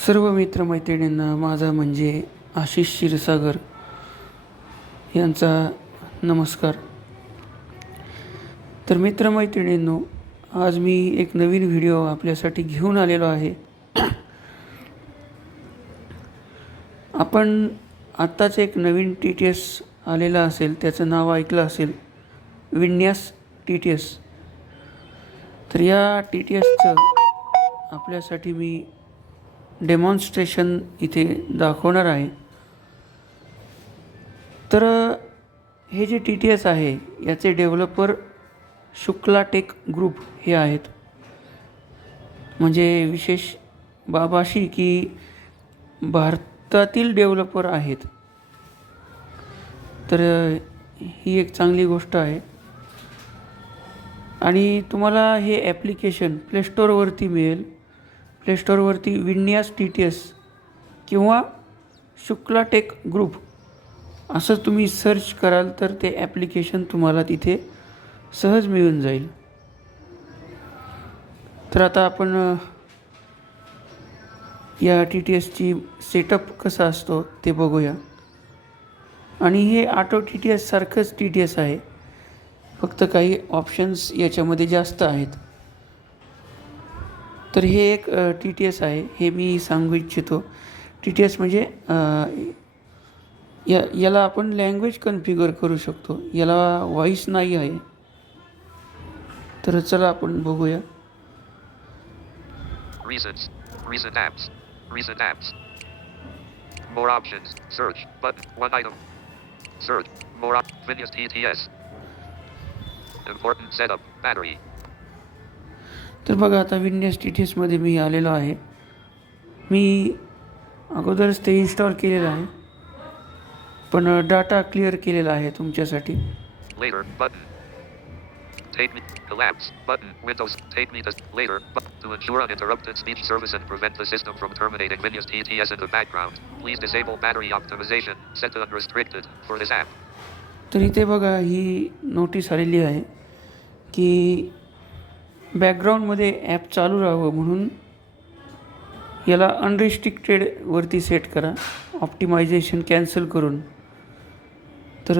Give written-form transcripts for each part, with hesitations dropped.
सर्व मित्रमैत्रिणींना माझा म्हणजे आशिष क्षीरसागर यांचा नमस्कार. तर मित्रमैत्रिणींनो, आज मी एक नवीन व्हिडिओ आपल्यासाठी घेऊन आलेलो आहे. आपण आत्ताच एक नवीन TTS आलेला असेल, त्याचं नाव ऐकलं असेल, विन्यास TTS. तर या TTSचं आपल्यासाठी मी डेमॉन्स्ट्रेशन इथे दाखवणार आहे. तर हे जे TTS आहे याचे डेव्हलपर शुक्ला टेक ग्रुप हे आहेत. म्हणजे विशेष बाब अशी की भारतातील डेव्हलपर आहेत. तर ही एक चांगली गोष्ट आहे. आणि तुम्हाला हे ॲप्लिकेशन प्लेस्टोरवरती मिळेल. प्लेस्टोरवरती विन्यास TTS किंवा शुक्ला टेक ग्रुप असं तुम्ही सर्च कराल तर ते ॲप्लिकेशन तुम्हाला तिथे सहज मिळून जाईल. तर आता आपण या TTSची सेटअप कसा असतो ते बघूया. आणि हे ऑटो TTS सारखंच TTS आहे, फक्त काही ऑप्शन्स याच्यामध्ये जास्त आहेत. तर हे एक TTS आहे, हे मी सांगू इच्छितो. TTS म्हणजे याला आपण लँग्वेज कन्फिगर करू शकतो. याला व्हॉईस नाही आहे. तर चला आपण बघूया. Recent apps. More options. Search button. One item. Search. More Vinyas TTS. Important setup. Battery. तर बघा, आता विन्यास TTS मध्ये मी आलेलो आहे. मी अगोदरच ते इन्स्टॉल केलेलं आहे, पण डाटा क्लिअर केलेला आहे तुमच्यासाठी. Later button. Take me. Collapse button. Windows. Take me to later to ensure uninterrupted speech service and prevent the system from terminating Vinyas TTS in the background. Please disable battery optimization. Set to unrestricted for this app. तर इथे बघा, ही notice आलेली आहे की बॅकग्राऊंडमध्ये app चालू राहावं म्हणून याला अनरिस्ट्रिक्टेडवरती सेट करा, ऑप्टिमायझेशन कॅन्सल करून. तर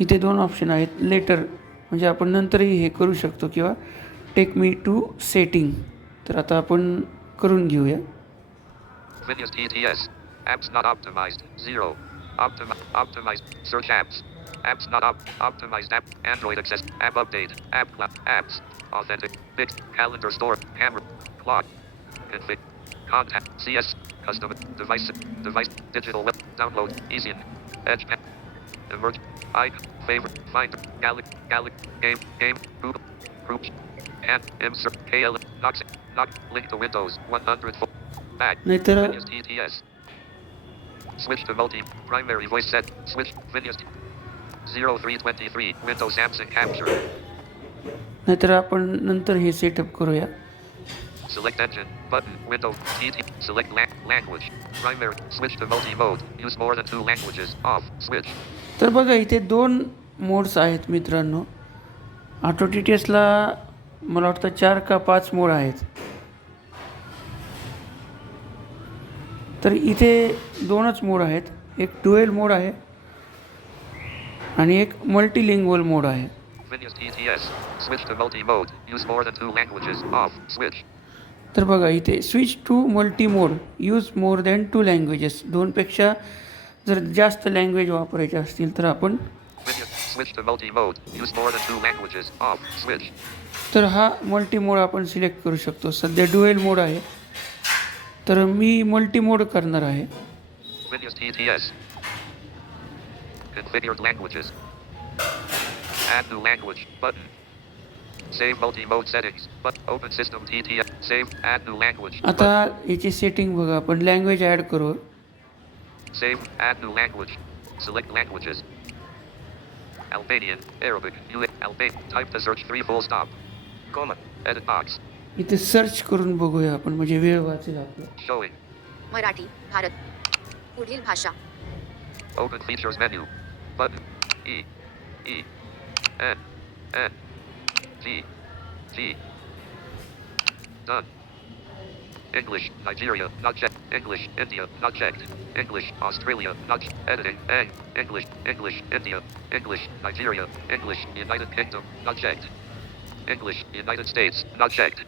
इथे दोन ऑप्शन आहेत. लेटर म्हणजे आपण नंतरही हे करू शकतो, किंवा टेक मी टू सेटिंग. तर आता आपण करून घेऊया. Vinyas TTS. Apps not optimized. 0. Optimized. Search apps. Apps not optimized. App. Android access. App update. Apps. Authentic. Big. Calendar store. Camera. Clock. Config. Contact. CS. Custom. Device. Digital web. Download. Easy. Edge. Emerge. Favorite. Finder. Game. Google. Groups. And. Insert. KL. Knox. Link to Windows. 104. Back. नाहीतर Vinyas TTS. Switch to multi. Primary voice set. Switch. Vinyas. 0323. Windows Samsung Capture. नाहीतर आपण नंतर हे setup करूया. Select engine. Button. Window. TT. Select language. Primary. Switch to multi mode. Use more than 2 languages. Off. Switch. तर बघा, इथे दोन modes आहेत मित्रांनो. ऑटो TTSला मला वाटतं 4 का 5 मोड आहेत. तर इथे दोनच मोड आहेत. एक ड्युएल मोड आहे आणि एक मल्टीलिंग्वल मोड आहे. Vinyas TTS. Switch to multi mode. Use more than 2 languages. Off. Switch. तर बघा, इथे switch to multi mode. Use more than 2 languages. 2पेक्षा जर जास्त लँग्वेज वापरायचे असतील तर आपण Switch to multi mode. Use more than 2 languages. Off. Switch. तर हा मल्टी मोड आपण सिलेक्ट करू शकतो. सध्या ड्युएल मोड आहे, तर मी मल्टी मोड करणार आहे. Vinyas TTS. Configured languages. Add new language. Button. Save multi-mode settings. But open system TTS. Save. Add new language. आता याची सेटिंग बघा, आपण लँग्वेज ॲड करू. Save. Add new language. Select languages. Albanian, Arabic, Albanian. Type to search 3 full stop. Comma. Edit box. इथे search करून बघूया आपण, म्हणजे वेळ वाचेल आपलं. Showing. मराठी, भारत. पुढील भाषा. Open features menu. Button. E. N. G. Done. English, Nigeria, not checked. English, India, not checked. English, Australia, not editing. A. English, English, India. English, Nigeria. English, United Kingdom, not checked. English, United States, not checked.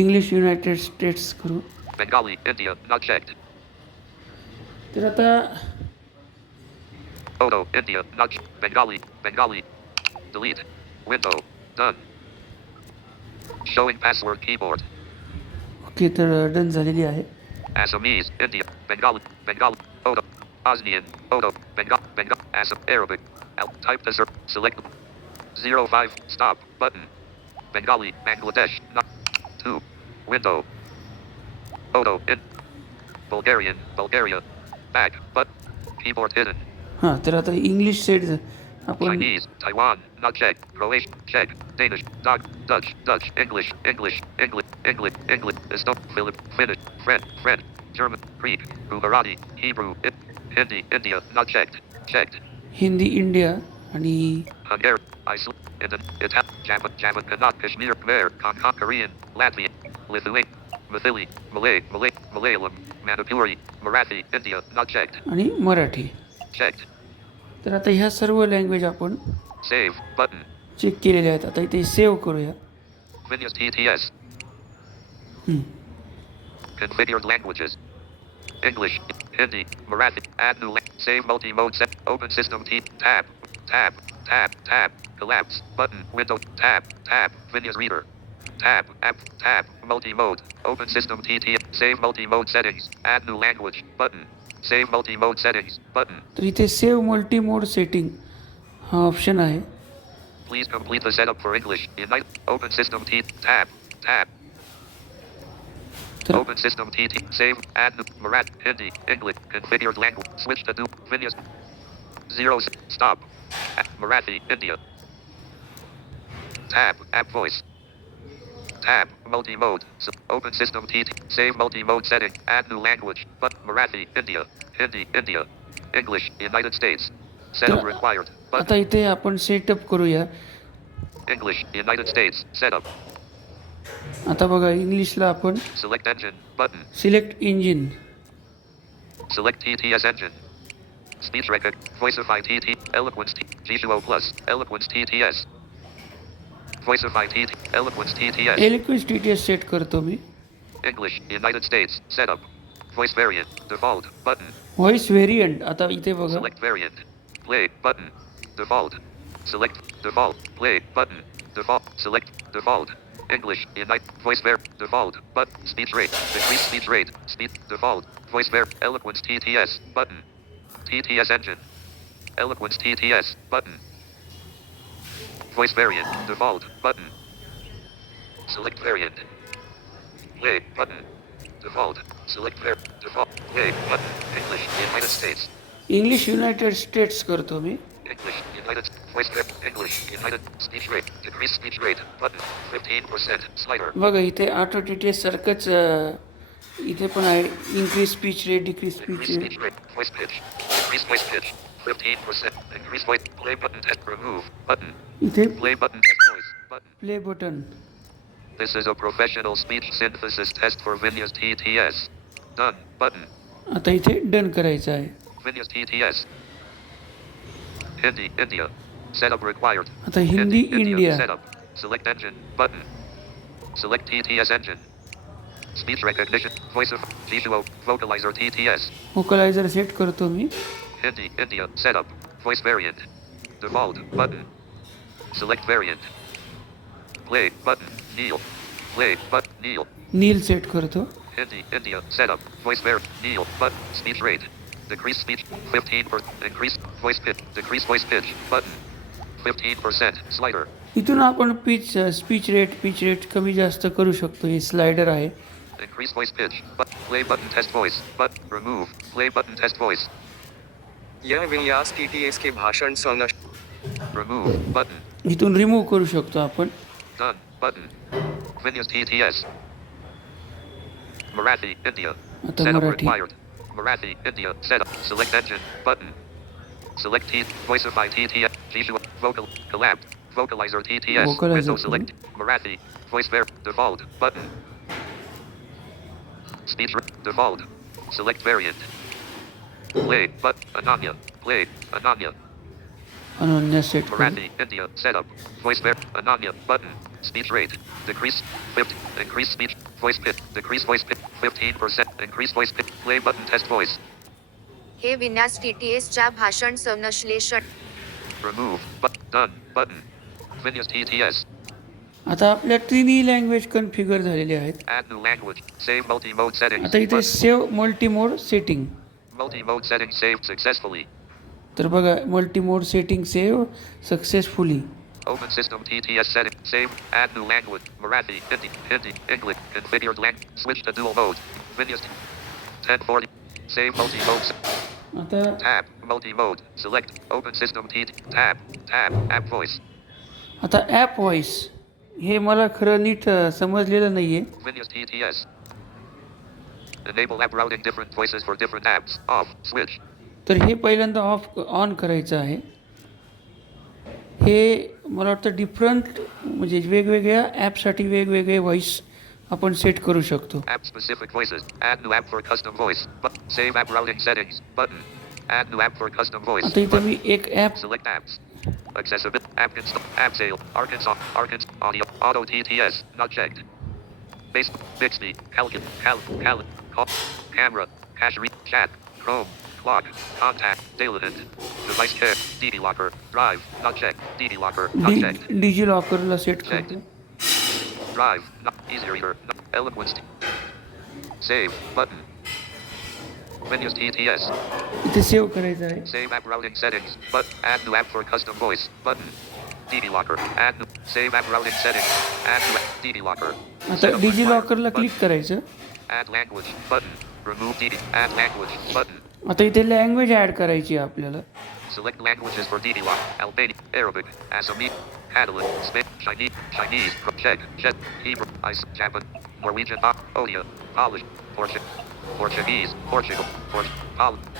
English United states करू. Bengali, India, not checked. तर आता Odo, India, not Bengali, Bengali. Delete. Window. Done. Showing password keyboard. Okay, तर done झालेली आहे. Assamese, India, Bengali, Bengali, Odo, Osnian, Odo, Bengal, Assam, Arabic. Type the select 05, stop, button. Bengali, Bangladesh, not 2. Window. Odo, in. Bulgarian, Bulgaria. Back, but. Keyboard hidden. हां, तर आता English set आपण Chinese, Taiwan, not check. Croatian, check. Danish, Dutch, English, Eston, Finnish, German, Greek, Gujarati, Hebrew, Hindi, India, not checked. Checked. Hindi India आणि Hungarian, Iceland, Italian, Javan, Kannada, Kashmir, Khmer, Korean, Latvian, Lithuanian, Malayalam, Manipuri, Marathi, India, not checked. आणि Marathi. Checked. तर आता ह्या सर्व language आपण Save, button. Check केलेल्या आहेत. आता इथे सेव्ह करूया. Windows TTS. Configured languages. English, Hindi, Marathi, add new save multi-mode set, open system tab, collapse, button, window, tab, Windows Reader, tab, multi-mode, open system save multi-mode settings, add new language, button, save multi-mode settings, button. तर इथे save multi mode setting हा option आहे. Please complete the setup for English, open system tab. तर Open system save, add Marathi, Hindi, English, configured language, switch to new, Windows, 0, stop, Marathi, India, tab, app voice, tab, multi-mode, open system save multi-mode setting, add new language, but Marathi, India, Hindi, India, English, United States, setup required, but आता इथे आपण setup करूया. English, United States, setup, आता बघा इंग्लिशला आपण select engine, button, select engine, select TTS engine. Speech record, Voiceify Eloquence G2O Plus, Eloquence TTS. Voiceify Eloquence TTS. एलिक्विस TTS set करतो मी. English, United States, setup. Voice variant, default, button. Voice variant. आता इथे बघा Select variant. Play, button. Default. Select, default. Play, button. Default. Select, default. English, voice default, but speech rate, decrease speech rate, speed, default, voice Eloquence TTS, button. TTS engine. Eloquence TTS, button. Voice variant, default, button. Select variant. Play, button. Default. Select default. Play, button. English, United States. English United states करतो मी. English, United, voice English, United, speech rate, decrease speech rate, button, 15%, slider. बघा इथे auto TTS सारखंच इथे पण आहे. Increase speech rate, decrease speech Decrease rate. speech rate, voice pitch, decrease voice pitch, 15%, increase voice, play button, test, remove, button, इथे play button, test voice, button. Play button. This is a professional speech synthesis test for Windows TTS. Done, button, आता इथे done करायचं आहे. Windows TTS. Hindi, India. Setup required. आता Hindi India. Setup. Select engine. Button. Select TTS engine. Speech recognition. Voice of G2O. Vocalizer TTS. Vocalizer set करतो मी. Hindi, India. Setup. Voice variant. Default. Button. Select variant. Play. Button. Kneel. Play. Button. Kneel. नील set करतो. Hindi, India. Setup. Voice variant. Kneel. Button. Speech rate. Decrease speech. 15%. Increase voice pitch. Decrease voice pitch. Button. 15%. Slider. इथून आपण speech rate कमी जास्त करू शकतो. हे slider आहे. Increase voice pitch. Play button test voice. Button. Remove. Play button test voice. यह विन्यास TTS के भाषण संग Remove. Button. इथून रिमूव्ह करू शकतो आपण. Done. Button. Windows TTS. Marathi, India. आता Setup Marathi. required. Marathi, India. Setup. Select engine. Button. Select Voiceify TTS. G2. Vocal. Collab. Vocalizer TTS. Vocalizer. Window select. Marathi. Voice default. Button. Speech default. Select variant. Play but Ananya. Play Ananya. Ananya set करू. Marathi India setup. Voice Ananya button. Speech rate. Decrease 50. Increase speech. Voice pitch. Decrease voice pitch 15%. Increase voice pitch. Play button test voice. हे विन्यास TTS च्या भाषण संश्लेषण. Remove but done button. Vinyas TTS. आता आपल्या तिन्ही language configure झालेले आहेत. Add new language. Save multi-mode settings. आता इथे Button. Save multimode setting. Multi-mode settings saved successfully. तर बघा multimode setting save successfully. Open system TTS setting. Save. Add new language. Marathi, Hindi, English. Configured language. Switch to dual mode. Vinyas. 1040. Save multi-mode. आता Tab. Multi-mode. Select. Open system Tab. App voice. आता app voice हे मला खरं NEET समजलेलं नाही आहे. Vinyas TTS. Enable app routing different voices for different apps. Off. Switch. तर हे पहिल्यांदा on करायचं आहे. हे मला वाटतं डिफरंट म्हणजे वेगवेगळ्या ॲपसाठी वेगवेगळे व्हॉइस आपण सेट करू शकतो. App specific voices. Add new app for custom voice. Save app routing settings. Button. Add new app for custom voice. आता इथं मी एक app Select apps. Accessibility. App install. App sale. Arkansas. Audio. Auto TTS. Not checked. Facebook. Bixby. Cal. Camera. Cache read. Chat. Chrome. Clock. Contact. Daylint. Device care. DD locker. Drive. Not checked. DD locker. Not checked. डिजी लॉकरला set करतो. Drive. Not easy reader. Not eloquence. Save. Button. Vinyas TTS. इथे save करायचं आहे. Save app routing settings. But add new app for custom voice. Button. DD locker. Add new. Save app routing settings. Add new app. DD locker. आता Set up डिजी required. लॉकरला Button. Click करायचं. Add language. Button. Remove DD. Add language. Button. आता इथे language add करायची आहे आपल्याला. Select languages for DD lock. Albania. Arabic. Assamese. Catalan. Spanish. Chinese. Czech. Hebrew. Japan. Norwegian. Odia. Polish. Portuguese. Portugal.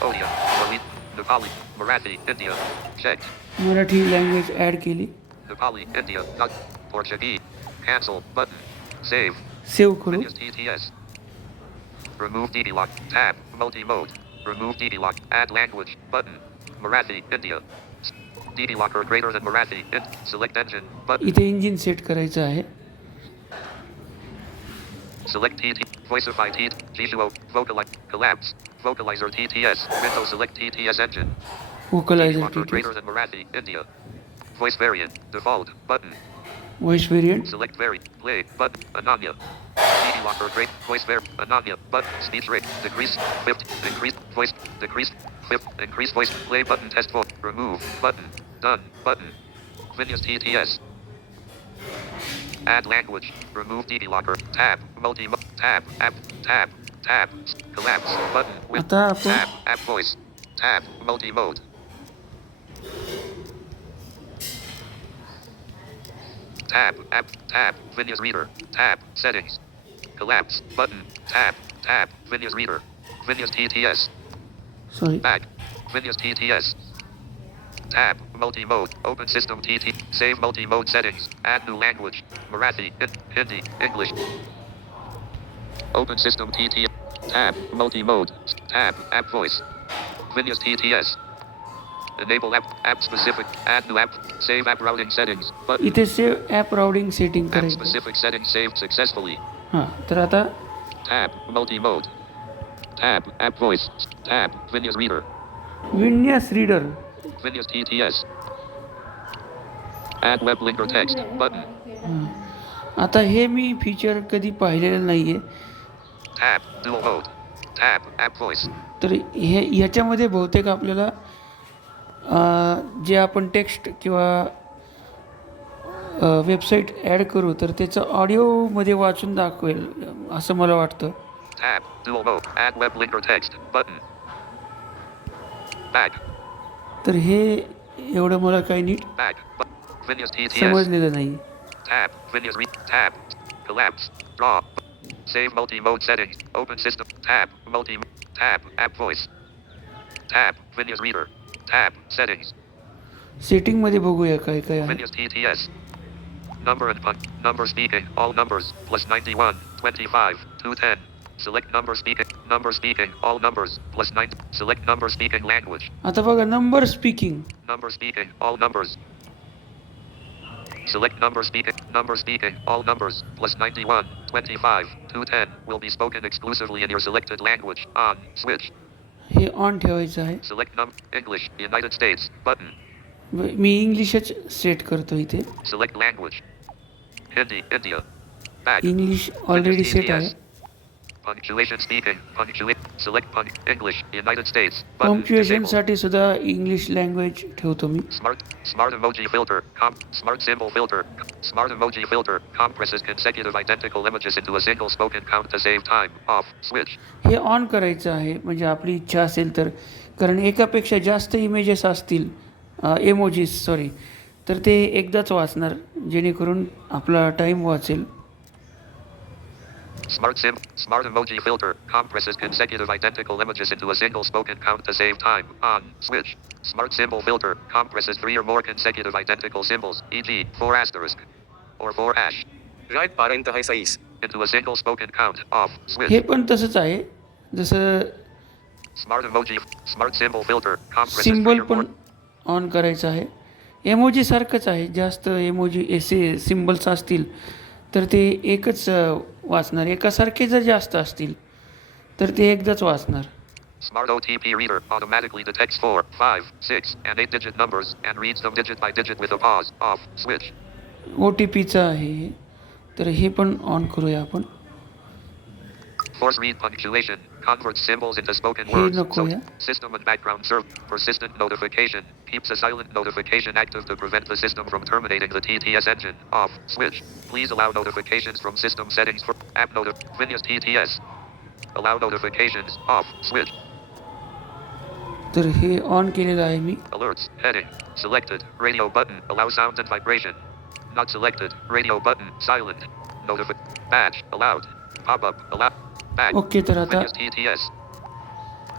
Odia. Norwegian. Nepali. Marathi. India. Czech. Marathi language add केली. Nepali. India. Portuguese. Cancel. Button. Save. Save करू. Vinyas TTS. Remove DD lock. Tab. Multi-mode. Remove DD lock. Add language. Button. Marathi. India. DD locker greater than Marathi. Select engine. Button. इथे engine set करायचं आहे. Select TT. Voicify TT. Visual. Vocalize. Collapse. Vocalizer TTS. Windows select TTS engine. DD व्होकलायझर locker T greater than Marathi. India. Voice variant. Default. Button. Voice variant. Select play button Ananya. DD locker great voice Ananya button speech rate decrease 50 increase voice decrease 50 increase voice play button test vote remove button done button Vinyas TTS. Add language remove DD locker tab multi tab tab collapse button with आता आपण tab app voice tab multi mode. Tab, Vinyas Reader, tab, settings, collapse, button, tab, Vinyas Reader, Vinyas TTS, sorry back, Vinyas TTS, tab, multi-mode, open system TT, save multi-mode settings, add new language, Marathi, Hindi, English, open system TT, tab, multi-mode, tab, app voice, Vinyas TTS. Enable app specific. Add new app. Save app routing settings. Button. इथे save app routing setting App करायचं. specific settings saved successfully. हां तर आता Tab multi mode. Tab app voice. Tab Vinyas Reader. विन्यास reader. Vinyas TTS. Add web link or text. Button. आता हे मी feature कधी पाहिलेलं नाही आहे. Tab dual mode. Tab app voice. तर हे ह्याच्यामध्ये बहुतेक आपल्याला जे आपण टेक्स्ट किंवा वेबसाईट ॲड करू तर त्याचं ऑडिओमध्ये वाचून दाखवेल असं मला वाटतं. Tab dual mode. Add web link or text. Button. Back. तर हे एवढं मला काही नीट Back. Vinyas TTS. समजलेलं नाही. Tab Vinyas tab. Collapse. Draw. Save multi-mode settings. Open system. Tab. Tab. App voice. Tab. Vinyas Reader. Tab. Settings. सेटिंगमध्ये बघूया काय काय आहे. Vinyas TTS. Number and punch. Number speaking. All numbers. +91. 25. 210. Select number speaking. Number speaking. All numbers. Plus 9. Select number speaking language. आता बघा number speaking. Number speaking. All numbers. Select number speaking. Number speaking. All numbers. Plus 91. 25. 210. Will be spoken exclusively in your selected language. On. Switch. हे on ठेवायचं आहे. Select English. United States. Button. मी इंग्लिशच set करतो इथे. Select language. Hindi. India. Back. English already set आहे. Punctuation speaking. Select English. United States. Button. Punctuation Disable. साठी सुद्धा English language ठेवतो मी. Smart emoji filter. Smart symbol filter. Smart emoji filter. Compresses consecutive identical images into a single spoken count to save time. Off. Switch. हे on करायचं आहे म्हणजे आपली इच्छा असेल तर, कारण एकापेक्षा जास्त इमेजेस असतील एमोजीस तर ते एकदाच वाचणार जेणेकरून आपला टाईम वाचेल. Smart emoji filter compresses consecutive identical images into a single spoken count to save time. On. Switch. Smart symbol filter compresses 3 or more consecutive identical symbols, e.g., 4 asterisk or 4 hash, Right parenthesis. into a single spoken count. Off. Switch. हे पण तसंच आहे जसं Smart symbol filter compresses 3 symbol or पण more. On करायचं आहे. Emoji सारखंच आहे. जास्त एमोजी सिम्बल्स असतील तर ते एकच वाचणार. एकासारखे जर जास्त असतील तर ते एकदाच वाचणार. Smart OTP reader automatically detects 4, 5, 6, and 8-digit numbers and reads them digit by digit with a pause. Off. Switch. OTPचं आहे तर हे पण ऑन करूया आपण. Force read punctuation converts symbols into spoken hey words. नकोया. System and background serve. Persistent notification keeps a silent notification active to prevent the system from terminating the TTS engine. Off. Switch. Please allow notifications from system settings for app Windows TTS. Allow notifications. Off. Switch. तर हे on केलेलं आहे मी. Alerts. Heading. Selected. Radio button. Allow sound and vibration. Not selected. Radio button. Silent. Badge. Allowed. Pop-up. Allowed. Back. Okay तर आता Windows TTS.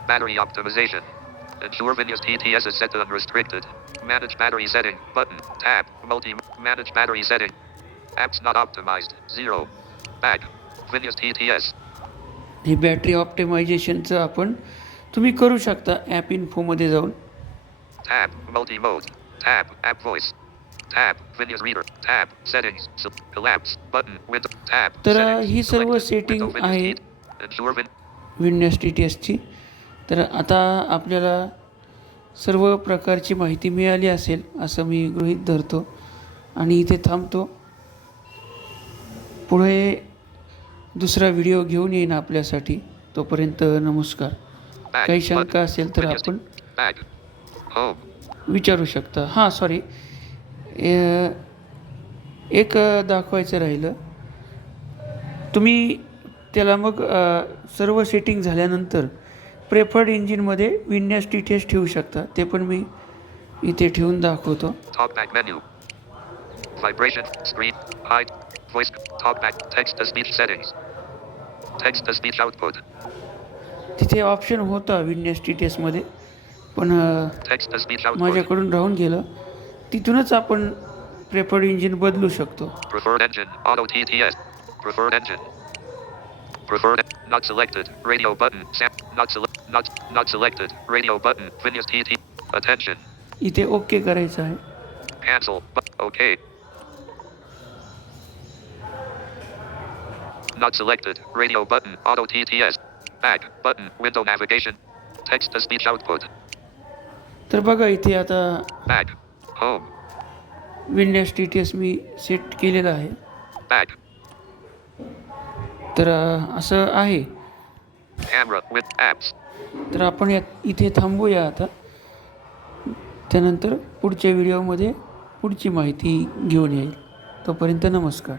Battery optimization. Ensure Windows TTS is set to unrestricted. Manage battery setting. Button. Tab. Manage battery setting. Apps not optimized. 0. Back. Windows TTS. Hey battery ऑप्टिमायझेशनचं आपण तुम्ही करू शकता app इन्फोमध्ये जाऊन. Tab. Multi-mode. Tab. App voice. Tab. Windows reader. Tab. Settings. Collapse. Button. Window. Tab. तर Settings. ही सर्व Selected. Setting Windows आहे Ensure Windows TTSची. तर आता आपल्याला सर्व प्रकारची माहिती मिळाली असेल असं मी गृहीत धरतो आणि इथे थांबतो. पुढे दुसरा व्हिडिओ घेऊन येईन आपल्यासाठी. तोपर्यंत नमस्कार. काही शंका असेल तर आपण Back. Home. विचारू शकता. हां सॉरी, एक दाखवायचं राहिलं. तुम्ही त्याला मग सर्व सेटिंग झाल्यानंतर प्रेफर्ड इंजिनमध्ये विंडोज TTS ठेवू शकता. ते पण मी इथे ठेवून दाखवतो. Talkback menu. Vibration. Screen. Hide. Voice. Talkback. Text to speech settings. Text to speech output. तिथे ऑप्शन होता विंडोज TTSमध्ये पण Text to speech output. माझ्याकडून राहून गेलं. तिथूनच आपण प्रेफर्ड इंजिन बदलू शकतो. Preferred engine. Auto TTS. Preferred engine. Not selected. Radio button. Not selected. Radio button. Windows TT. Attention. इथे ओके करायचं आहे. Cancel. Okay. Not selected. Radio button. Auto TTS. Back button. Window navigation. Text to speech output. तर बघा इथे आता Back. Home. Windows TTS मी set केलेलं आहे. Back. तर असं आहे. Camera with apps. तर आपण इथे थांबूया आता. त्यानंतर पुढच्या व्हिडिओमध्ये पुढची माहिती घेऊन येईल. तोपर्यंत नमस्कार.